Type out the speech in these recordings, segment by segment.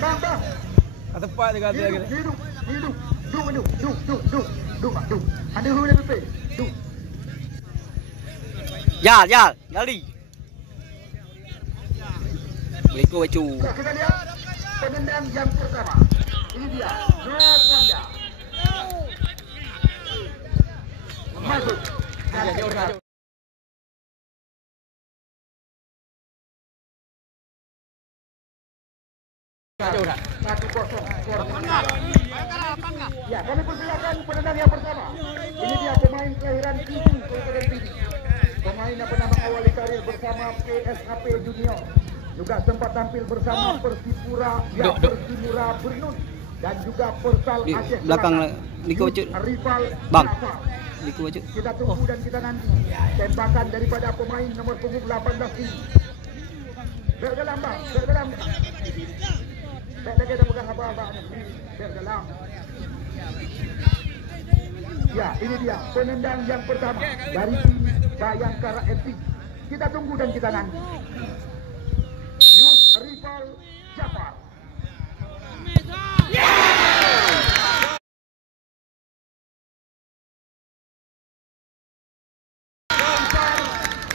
Bang. Tepat dia kata lagi. Hidup. Duk. Ada hulu dia Pepe. Duk. Jal, jali. Beko baju. Kita lihat penendang yang pertama. Ini dia, Noah Wanda. Masuk. Satu kosong. Ya, kami persilakan penendang yang pertama. Ini dia pemain kelahiran Kidul, Kabupaten Pidi. Pemain yang pernah mengawali karir bersama PSHP Junior. Juga sempat tampil bersama Persipura, Persimura Bernun dan juga Persal Di Aceh belakang Liko Wajud. Rival Bang. Jafar. Liko Wajud. Kita tunggu dan kita nanti tembakan daripada pemain nomor punggung 18 ini. Berdalam bang, berdalam. Kita pegang apa-apa. Berdalam. Ya, ini dia penendang yang pertama dari tim Bayangkara FC. Kita tunggu dan kita nanti. Yus Rival Jafar.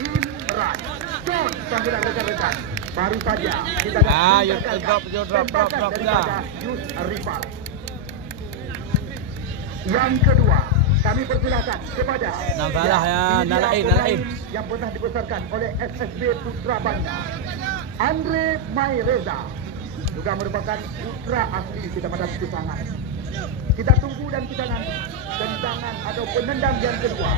Imran. John, panggilan rekan-rekan. Baru saja kita drop daripada Yus Rival. Yang kedua, kami persilakan kepada Nalain. yang pernah dibesarkan oleh SSB Putra Banda, Andre Maireza, juga merupakan putra asli Kecamatan Pisangan. Kita tunggu dan kita nanti tendangan atau penendang yang kedua.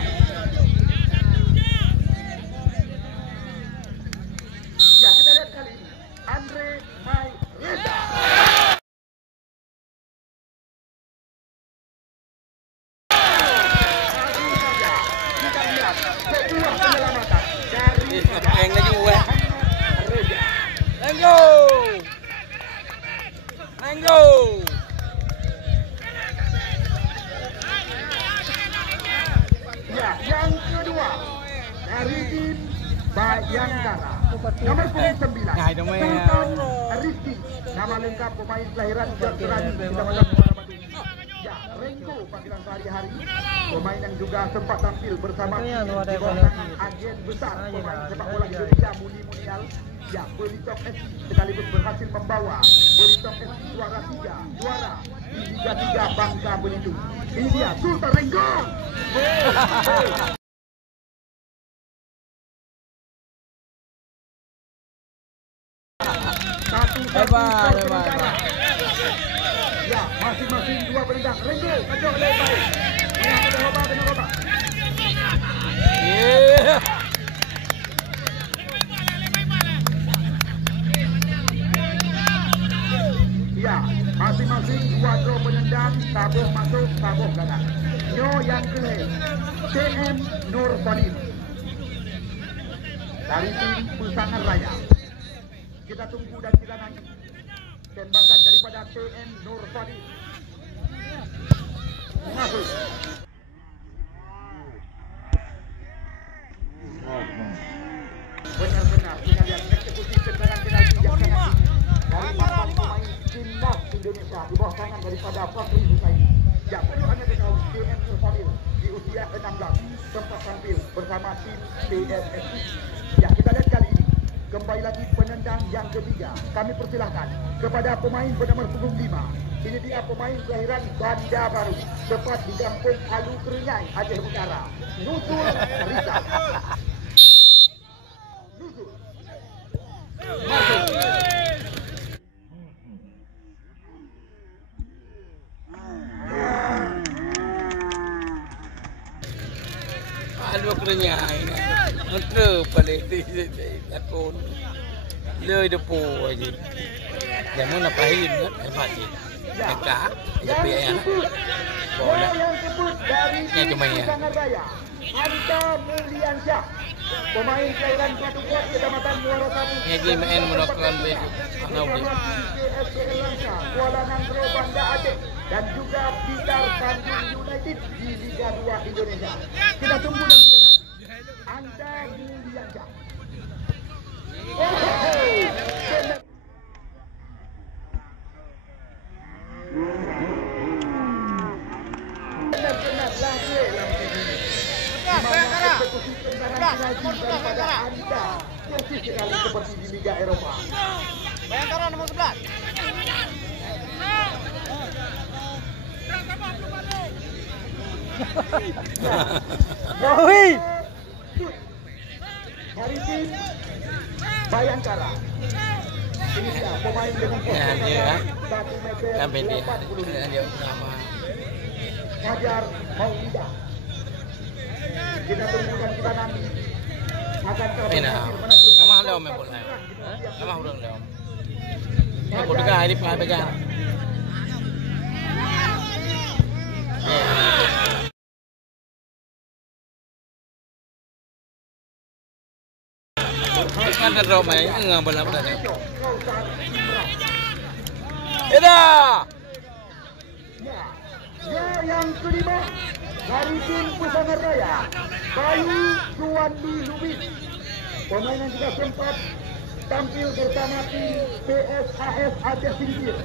Ya, kita lihat kali ini Andre Maireza. Mango. Ya, yang kedua dari tim Bayangkara nomor punggung 9. Sultan Rizky, nama lengkap pemain kelahiran Jakarta, Kecamatan Muara Batu. Ya, Renko panggilan sehari-hari, pemain yang juga sempat tampil bersama di bawah tangan agen besar pemain sepak bola Indonesia Muni Munial. Ya, Belitok FC sekaligus berhasil membawa Belitok FC juara 3, juara di Liga 3 Bangka Belitung. Ini dia Sultan Renko. Hebat. Ya, masing-masing dua penendang. Renko, kacau lebar. Yang kena roba. Ya, masing-masing dua draw penendang, tabuh masuk, tabuh gagal. Nyo yang kelih, TM Nur Fadil dari tim Pusangan Raya. Kita tunggu dan kita nanti tembakan daripada TM Nur Fadil. Masuk. Benar-benar kita lihat eksekusi tendangan penalti yang sangat tinggi dari mantan pemain timnas Indonesia di bawah tangan daripada Fakri Husaini. Ya, perlu anda ketahui TM Nur Fadil di usia 16 sempat tampil bersama tim PSSI. Ya, kita lihat kali ini kembali lagi penendang yang ketiga. Kami persilahkan kepada pemain bernama punggung 5. Ini dia pemain kelahiran Banda Baru, tepat di Kampung Alu Kerenyai, Aceh Utara. Nuzul Rizal. Nuzul. Masuk. Alu Kerenyai. Betul pada takun. Lơi depo aja. Jangan napahin kan? Hebat je. Dekat. Tapi yang Bola yang sebut dari Pusangan Raya, Anta Muliansyah, pemain kelahiran Batu Kuat, Kecamatan Muara Satu. Ini main melakukan begitu. Kuala Nangro, Banda Aceh, dan juga Blitar Bandung United di Liga 2 Indonesia. Kita tunggu dan kita nanti. Anta Muliansyah. maju daripada Anda persis sekali seperti di Liga Eropa. Bayangkara nomor 11. Woi. Hari ini Bayangkara. Ini dia pemain dengan Ya, dia. 1 meter Sampai dia 80. dia utama. Fajar mau tidak. Kita tunggu dan kita nanti akan Pina. Nama leo me bola. Nama urang leo. Ya bola ka hari pa baga. Kan ada mai enggak bola bola. Eda. Ya, yang kelima dari tim Pusaka Raya Bayu Suwandi Lubis, pemain yang juga sempat tampil bersama tim PSAS Aceh Singkir.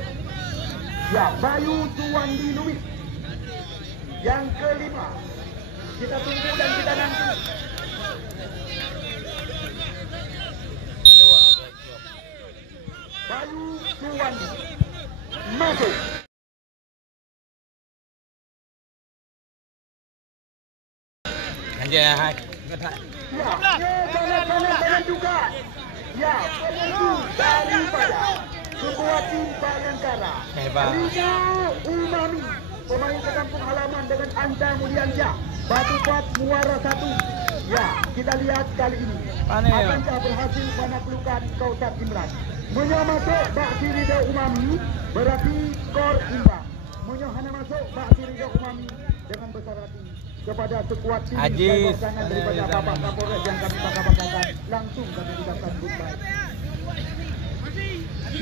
Ya, Bayu Suwandi Lubis yang kelima. Kita tunggu dan kita nanti. Bayu Suwandi masuk. Anjay hai. Ya, juga. Ya, penentu daripada sebuah tim Bayangkara. Hebat. Rio Umami, pemain ke kampung halaman dengan Anta Mulyanja, Batupat Muara 1. Ya, kita lihat kali ini. Akankah berhasil menaklukkan Kausar Imran? Munyo masuk Bakti Rio Umami, berarti skor imbang. Munyo hana masuk Bakti Rio Umami dengan besar hati kepada sekuat tim Ajis. tangan daripada Bapak Kapolres yang kami bangga-banggakan, langsung kami ucapkan goodbye.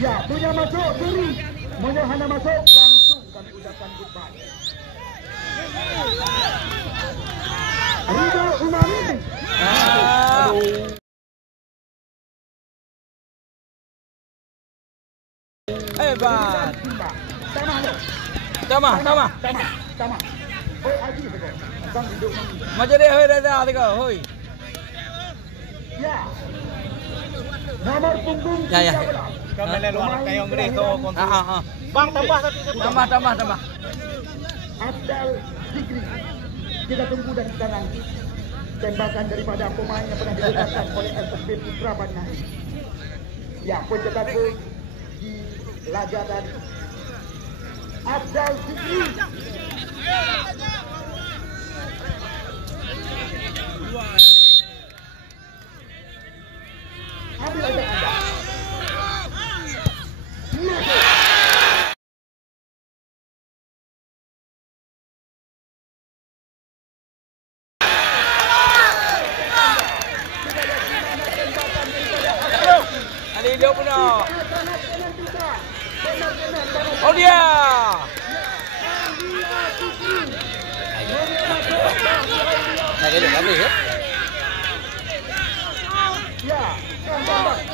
Ya, punya masuk Suri, Munyo hana masuk, langsung kami ucapkan goodbye. Rio Umami. Hebat. Tamah lo. Tamah. Tamah. Oh, Haji tu. Bang hidup mami. Macam dia hoi dah tega hoi. Ya. Nomor punggung Ya, ya. 13. Kami luar kayak ngeri tu. Bang tambah satu. Tambah. Abdal Zikri. Kita tunggu dan kita nanti tembakan daripada pemain yang pernah diletakkan oleh SSB Putra Banai. Ya, pencetak gol di laga tadi. Abdal Zikri. Ambil aja Anda. Ada hidup punya. Oh dia. Nah, gitu habis ya. Ya,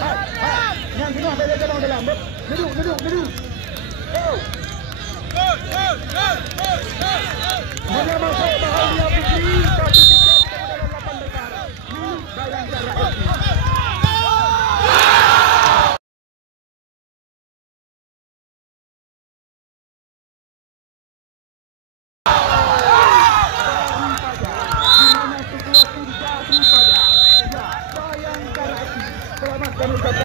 hai. Yang kedua balik ke dalam. Duduk. Oh. Hanya masuk Bahagia Fikri, satu tiket kemudian 8 besar. Milik Bayangkara.